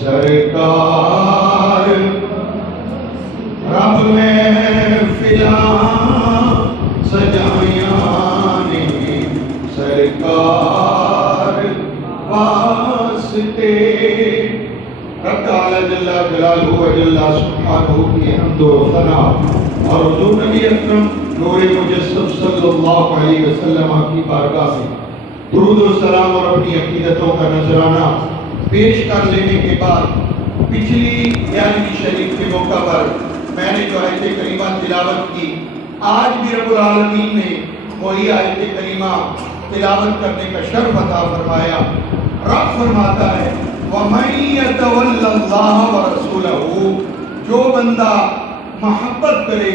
سرکار رب محفلاں سجائیاں نے سرکار واسطے رب تعالی جل جلالہ و جل سبحانہ کی حمد و ثنا اور حضور نبی اکرم نور مجسم صلی اللہ علیہ وسلم کی بارگاہ میں درود و سلام اور اپنی عقیدتوں کا نذرانہ پیش کر لینے کے بعد پچھلی 11ویں شریف کے موقع پر میں نے جو آیت کریمہ تلاوت کی، آج بھی رب العالمین نے وہی آیت کریمہ تلاوت کرنے کا شرف عطا فرمایا۔ رب فرماتا ہے وَمَن يَتَوَلَّ اللَّهَ وَرَسُولَهُ، جو بندہ محبت کرے،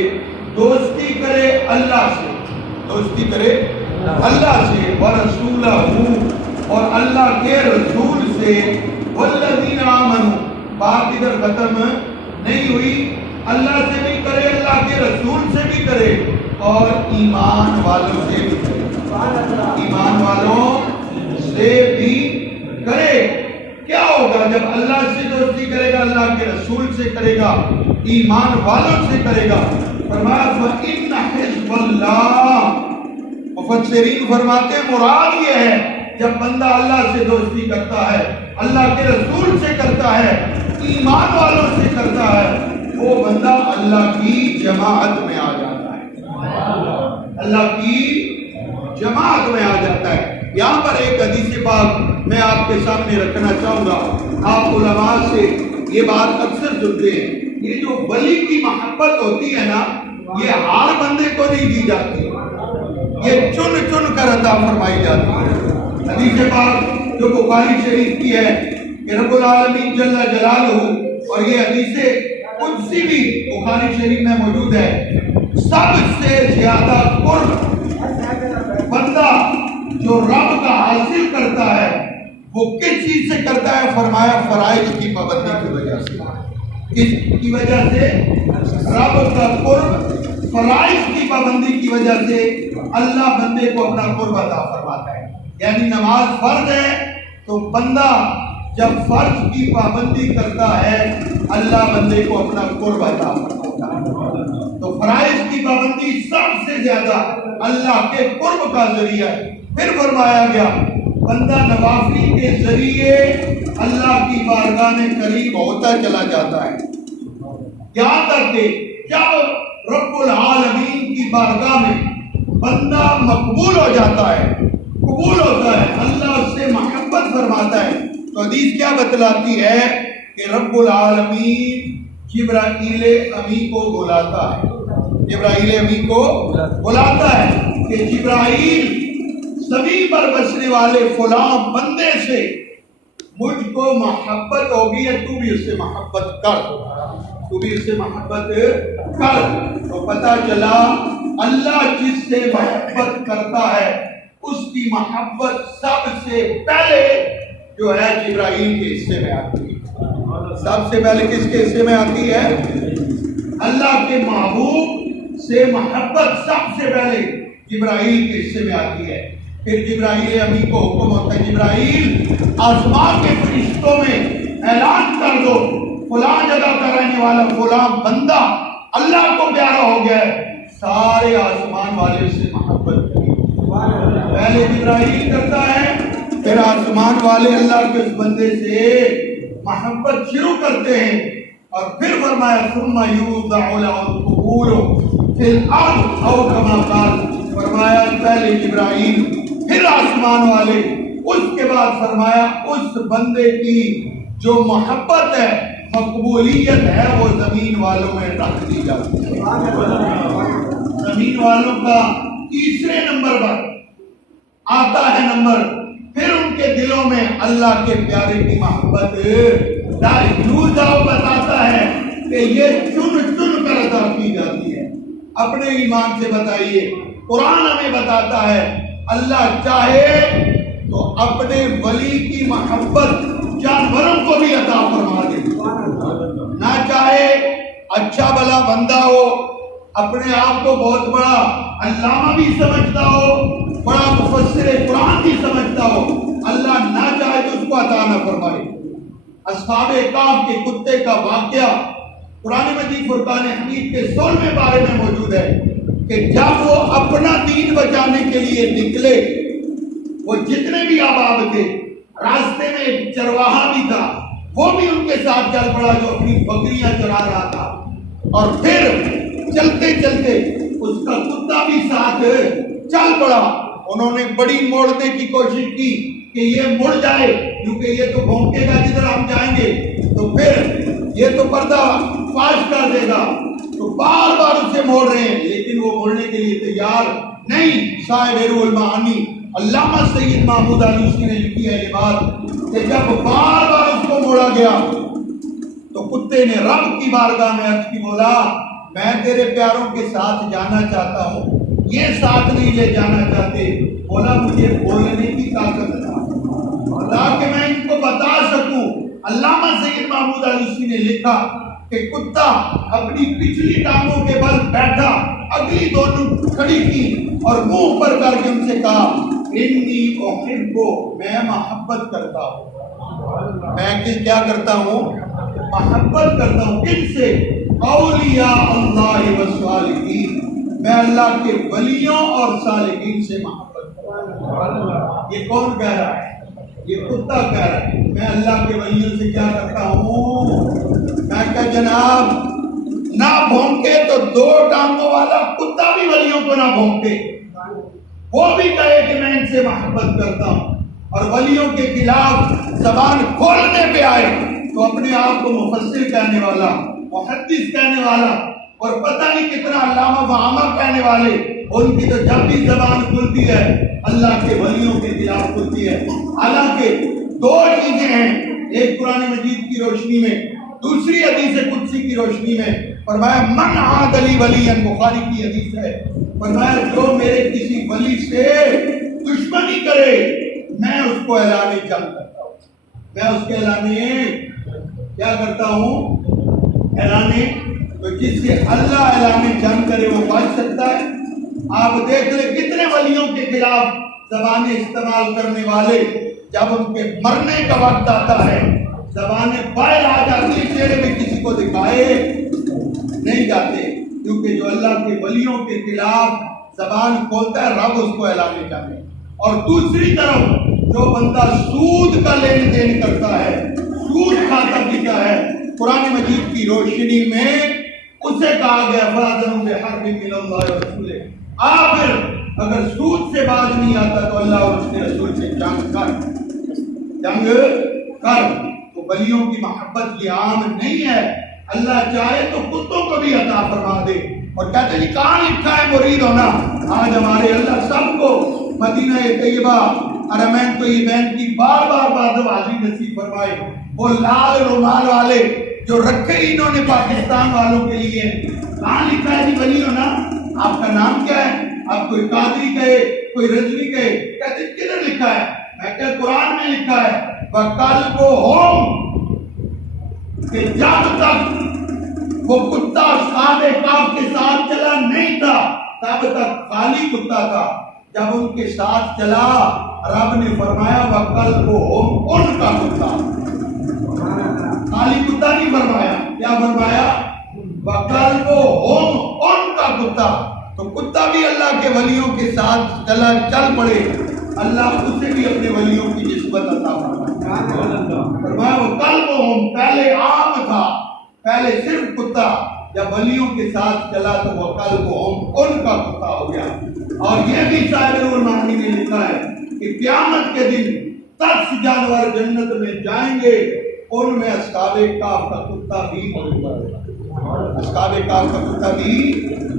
دوستی کرے اللہ سے، دوستی کرے اللہ سے، وَرَسُولَهُ اور اللہ کے رسول سے، وَالَّذِينَ آمَنُوا بات ادھر ختم نہیں ہوئی، اللہ سے بھی کرے، اللہ کے رسول سے بھی کرے اور ایمان والوں سے بھی کرے، ایمان والوں سے بھی کرے۔ کیا ہوگا جب اللہ سے دوستی کرے گا، اللہ کے رسول سے کرے گا، ایمان والوں سے کرے گا؟ فرمایا فَإِنَّ حِزْبَ اللَّهِ، مفسرین فرماتے ہیں مراد یہ ہے جب بندہ اللہ سے دوستی کرتا ہے، اللہ کے رسول سے کرتا ہے، ایمان والوں سے کرتا ہے، وہ بندہ اللہ کی جماعت میں آ جاتا ہے، اللہ کی جماعت میں آ جاتا ہے۔ یہاں پر ایک حدیث پاک میں آپ کے سامنے رکھنا چاہوں گا۔ آپ علماء سے یہ بات اکثر سنتے ہیں، یہ جو ولی کی محبت ہوتی ہے نا، یہ ہر بندے کو نہیں دی جاتی، یہ چن چن کر عطا فرمائی جاتی ہے۔ حدیث پاک جو بخاری شریف کی ہے کہ رب العالمین جل جلالہ، اور یہ حدیث قدسی بھی بخاری شریف میں موجود ہے، سب سے زیادہ قرب بندہ جو رب کا حاصل کرتا ہے وہ کس چیز سے کرتا ہے؟ فرمایا فرائض کی پابندی کی وجہ سے۔ کس کی وجہ سے؟ رب کا قرب فرائض کی پابندی کی وجہ سے اللہ بندے کو اپنا قرب عطا فرماتا ہے۔ یعنی نماز فرض ہے تو بندہ جب فرض کی پابندی کرتا ہے اللہ بندے کو اپنا قرب عطا فرماتا ہے۔ تو فرائض کی پابندی سب سے زیادہ اللہ کے قرب کا ذریعہ ہے۔ پھر فرمایا گیا بندہ نوافل کے ذریعے اللہ کی بارگاہ میں قریب ہوتا چلا جاتا ہے، یہاں تک کہ جب رب العالمین کی بارگاہ میں بندہ مقبول ہو جاتا ہے، قبول ہوتا ہے، اللہ اس سے محبت فرماتا ہے، تو حدیث کیا بتلاتی ہے کہ رب العالمین جبرائیل امی کو بلاتا ہے، جبرائیل امی کو بلاتا ہے کہ جبرائیل زمین پر بسنے والے فلاں بندے سے مجھ کو محبت ہوگی ہے، تو بھی اس سے محبت کر، تو بھی اس سے محبت کر۔ تو پتہ چلا اللہ جس سے محبت کرتا ہے اس کی محبت سب سے پہلے جو ہے جبرائیل کے حصے میں آتی ہے، سب سے پہلے کس کے حصے میں آتی ہے؟ اللہ کے محبوب سے محبت سب سے پہلے جبرائیل کے حصے میں آتی ہے۔ پھر جبرائیل امی کو حکم ہوتا ہے جبرائیل آسمان کے فرشتوں میں اعلان کر دو فلاں جگہ کا رہنے والا فلاں بندہ اللہ کو پیارا ہو گیا ہے، سارے آسمان والے اس سے محبت کریں۔ پہلے جبرائیل کرتا ہے، پھر آسمان والے اللہ کے اس بندے سے محبت شروع کرتے ہیں، اور پھر فرمایا ثم یوضع له القبول فی الارض او کما قال، فرمایا پہلے جبرائیل پھر آسمان والے، اس کے بعد فرمایا اس بندے کی جو محبت ہے مقبولیت ہے وہ زمین والوں میں رکھ دی جاتی ہے۔ زمین والوں کا تیسرے نمبر پر آتا ہے نمبر، پھر ان کے دلوں میں اللہ کے پیارے کی محبت بتاتا ہے کہ یہ چن چن کر عطا کی جاتی ہے۔ اپنے ایمان سے بتائیے، قرآن ہمیں بتاتا ہے اللہ چاہے تو اپنے ولی کی محبت جانوروں کو بھی عطا فرما دے، نہ چاہے اچھا بھلا بندہ ہو، اپنے آپ کو بہت بڑا علامہ بھی سمجھتا ہو، بڑا مفسر قرآن بھی سمجھتا ہو، اللہ نہ چاہے تو اس کو عطا نہ فرمائے۔ اصحاب کہف کے کتے کا واقعہ قرآن مجید فرقان حمید کے 16ویں پارے میں موجود ہے کہ جب وہ اپنا دین بچانے کے لیے نکلے، وہ جتنے بھی احباب تھے، راستے میں ایک چرواہا بھی تھا، وہ بھی ان کے ساتھ چل پڑا جو اپنی بکریاں چرا رہا تھا، اور پھر چلتے چلتے اس کا کتا بھی ساتھ چل پڑا۔ انہوں نے بڑی موڑنے کی کوشش کی کہ یہ مڑ جائے، کیونکہ یہ تو بھونکے گا جدھر ہم جائیں گے تو پھر یہ تو پردہ فاش کر دے گا، تو بار بار اسے موڑ رہے ہیں، لیکن وہ موڑنے کے لیے تیار نہیں۔ صاحب روح المعانی علامہ سید محمود آلوسی نے لکھی ہے یہ بات کہ جب بار بار اس کو موڑا گیا تو کتے نے رب کی بارگاہ میں عرض کی، مولا میں تیرے پیاروں کے ساتھ جانا چاہتا ہوں، یہ ساتھ نہیں لے جانا چاہتے، مولا مجھے بولنے کی طاقت تھا تاکہ میں ان کو بتا سکوں۔ علامہ سید محمود آلوسی نے لکھا کہ کتا اپنی پچھلی ٹانگوں کے بل بیٹھا، اگلی دونوں کھڑی کی اور منہ پر کر کے ان سے کہا، انی احبو، میں محبت کرتا ہوں، میں کیا کرتا ہوں؟ محبت کرتا ہوں۔ کن سے؟ اولیاء اللہ والصالحین، میں اللہ کے ولیوں اور صالحین سے محبت کرتا ہوں۔ یہ کون کہہ رہا ہے؟ یہ کتا کہہ رہا ہے میں اللہ کے ولیوں سے کیا کرتا ہوں؟ میں کہا جناب نہ بھونکے تو 2 ٹانگوں والا کتا بھی ولیوں کو نہ بھونکے، وہ بھی کہے کہ میں ان سے محبت کرتا ہوں، اور ولیوں کے خلاف زبان کھولنے پہ آئے تو اپنے آپ کو مفسر کہنے والا، محدث کہنے والا، اور پتہ نہیں کتنا علامہ وعامہ کہنے والے، ان کی تو جب بھی زبان کھلتی ہے اللہ کے ولیوں کے خلاف کھلتی ہے۔ حالانکہ 2 چیزیں ہیں، ایک قرآن مجید کی روشنی میں، دوسری حدیث قدسی کی روشنی میں۔ فرمایا من عاد لی ولی، بخاری کی حدیث ہے، فرمایا جو میرے کسی ولی سے دشمنی کرے میں اس کو اعلان جنگ کرتا ہوں، میں اس کے اعلان کیا کرتا ہوں؟ اعلان۔ تو جس سے اللہ اعلان جنگ کرے وہ بچ سکتا ہے۔ آپ دیکھ لیں کتنے ولیوں کے خلاف زبانیں استعمال کرنے والے جب ان کے مرنے کا وقت آتا ہے زبانیں باہر آ جاتی، چہرے میں کسی کو دکھائے نہیں جاتے، کیونکہ جو اللہ کے ولیوں کے خلاف زبان کھولتا ہے رب اس کو اعلان جانے۔ اور دوسری طرف جو بندہ سود کا لین دین کرتا ہے، سود کھاتا پیتا ہے، قرآن مجید کی روشنی میں اسے کہا گیا فَأَذَنُوا بِحَرْبٍ مِّنَ اللَّهِ وَرَسُولِهِ، پھر اگر سود سے باز نہیں آتا تو اللہ اور اس کے رسول سے جنگ کر۔ تو ولیوں کی محبت یہ عام نہیں ہے، اللہ چاہے تو کتوں کو بھی عطا فرما دے۔ اور کہتے ہیں کہاں لکھا ہے مرید ہونا؟ آج ہمارے اللہ سب کو مدینہ طیبہ حرمین طیبین کی بار بار بازی نصیب فرمائے۔ وہ لال رومال والے جو رکھے انہوں نے پاکستان والوں کے لیے، کہاں لکھا ہے جی ولی ہونا؟ آپ کا نام کیا ہے؟ آپ کوئی قادری کہے، کوئی رضوی کہے، کہتے ہیں کدھر لکھا ہے؟ میں کہا قرآن میں لکھا ہے وَقَلْبُهُمْ، کہ جب تک وہ کتا اصحاب کہف کے ساتھ چلا نہیں تھا تب تک خالی کتا تھا، جب ان کے ساتھ چلا رب نے فرمایا وَقَلْبُهُمْ، ان کا کتا، خالی کتا نہیں فرمایا، کیا فرمایا؟ وَقَلْبُهُمْ، ان کا کتا۔ تو کتا بھی اللہ کے ولیوں کے ساتھ چل پڑے، اللہ اسے بھی اپنے ولیوں کی نسبت عطا فرمایا۔ وَقَلْبُهُمْ پہلے عام تھا، پہلے صرف کتا، جب ولیوں کے ساتھ چلا تو وَقَلْبُهُمْ ان کا کتا ہو گیا۔ اور یہ بھی صاحب روح المعانی نے لکھا ہے کہ قیامت کے دن 10 جانور جنت میں جائیں گے، ان میں اصحاب کہف کا کتا بھی موجود ہے، اصحاب کہف کا کتا بھی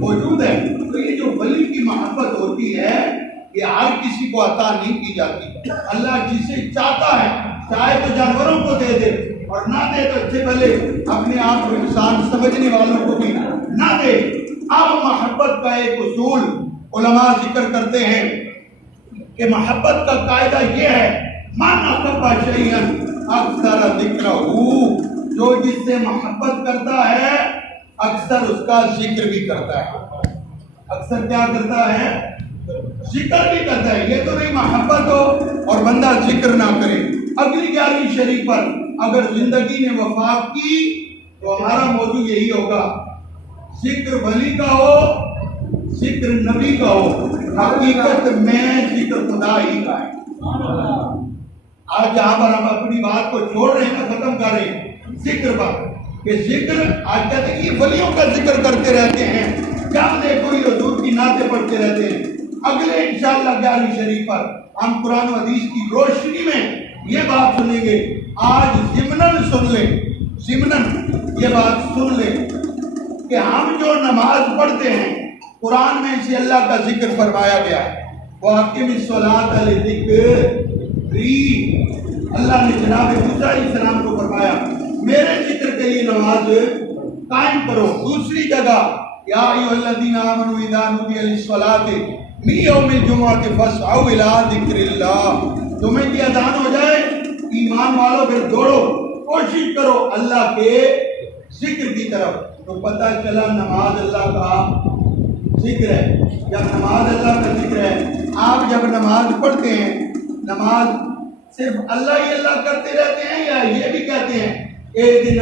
موجود ہے۔ تو یہ جو ولی کی محبت ہوتی ہے یہ ہر کسی کو عطا نہیں کی جاتی، اللہ جسے چاہتا ہے چاہے تو جانوروں کو دے دے، اور نہ دے تو اچھے پہلے اپنے آپ کو انسان سمجھنے والوں کو بھی نہ دے۔ اب محبت کا ایک اصول علماء ذکر کرتے ہیں کہ محبت کا قاعدہ یہ ہے من احب شیئا اکثر ذکرہ، جو جس سے محبت کرتا ہے اکثر اس کا ذکر بھی کرتا ہے، اکثر کیا کرتا ہے؟ ذکر بھی کرتا ہے۔ یہ تو نہیں محبت ہو اور بندہ ذکر نہ کرے، اگلی 11ویں شریف پر اگر زندگی نے وفات کی تو ہمارا موضوع یہی ہوگا، ذکر ولی کا ہو، ذکر نبی کا ہو، حقیقت میں ذکر خدا ہی کا ہے۔ آج جہاں پر ہم اپنی بات کو چھوڑ رہے ہیں، ختم کر رہے ہیں ذکر پر، کہ ذکر آج کہتے ہیں یہ ولیوں کا ذکر کرتے رہتے ہیں، جب دیکھو یہ حضور کی نعتیں پڑھتے رہتے ہیں۔ اگلے انشاءاللہ 11ویں شریف پر ہم قرآن و حدیث کی روشنی میں یہ بات سنیں گے۔ آج ضمناً سن لیں، ضمناً یہ بات سن لیں کہ ہم جو نماز پڑھتے ہیں قرآن میں اسے اللہ کا ذکر فرمایا گیا ہے، وَأَقِمِ الصَّلَاةَ لِذِكْرِي، اللہ نے جناب موسیٰ علیہ السلام کو فرمایا میرے ذکر کے لیے نماز قائم کرو۔ دوسری جگہ یا ایھا الذین آمنوا اذا نودی للصلاۃ من یوم الجمعۃ فاسعوا الی ذکر اللہ، جمعے کی اذان ہو جائے ایمان والو پھر دوڑو، کوشش کرو اللہ کے ذکر کی طرف۔ تو پتہ چلا نماز اللہ کا ذکر ہے، جب نماز اللہ کا ذکر ہے۔ آپ جب نماز پڑھتے ہیں، نماز صرف اللہ ہی اللہ کرتے رہتے ہیں یا یہ بھی کہتے ہیں اے دن